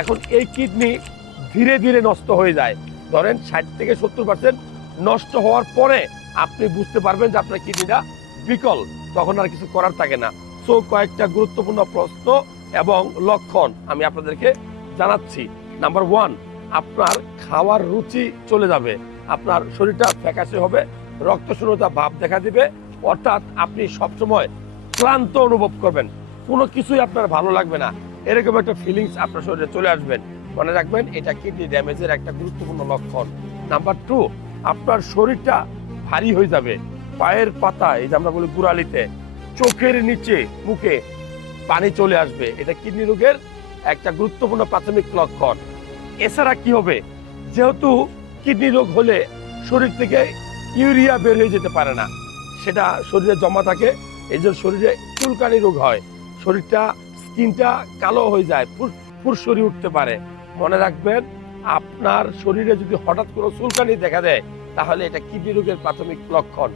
এখন এই কিডনি ধীরে ধীরে নষ্ট হয়ে যায়। ধরেন ষাট থেকে সত্তর পার্সেন্ট নষ্ট হওয়ার পরে আপনি বুঝতে পারবেন যে আপনার কিডনিটা বিকল, তখন আর কিছু করার থাকে না। সো কয়েকটা গুরুত্বপূর্ণ প্রশ্ন এবং লক্ষণ আমি আপনাদেরকে জানাচ্ছি। নাম্বার ওয়ান আপনার খাওয়ার রুচি চলে যাবে। আপনার শরীরটা ফ্যাকাশে হবে রক্ত শূন্যতা ভাব দেখা দিবে। অর্থাৎ আপনি সবসময় ক্লান্ত অনুভব করবেন। কোনো কিছুই আপনার ভালো লাগবে না। এরকম একটা ফিলিংস আপনার শরীরে চলে আসবেন। মনে রাখবেন, এটা কিডনি ড্যামেজের একটা গুরুত্বপূর্ণ লক্ষণ। নাম্বার টু আপনার শরীরটা ভারী হয়ে যাবে। পায়ের পাতা, এই যে আমরা বলি গুড়ালিতে, চোখের নিচে, মুখে পানি চলে আসবে। এটা কিডনি রোগের একটা গুরুত্বপূর্ণ প্রাথমিক লক্ষণ। এছাড়া কি হবে? যেহেতু কিডনি রোগ হলে শরীর থেকে ইউরিয়া বের হয়ে যেতে পারে না। সেটা শরীরে জমা থাকে, এই জন্য শরীরে চুলকানি রোগ হয়। শরীরটা, স্কিনটা কালো হয়ে যায়, ফুর- ফুরসুরি উঠতে পারে। মনে রাখবেন, আপনার শরীরে যদি হঠাৎ কোনো চুলকানি দেখা দেয়, তাহলে এটা কিডনি রোগের প্রাথমিক লক্ষণ।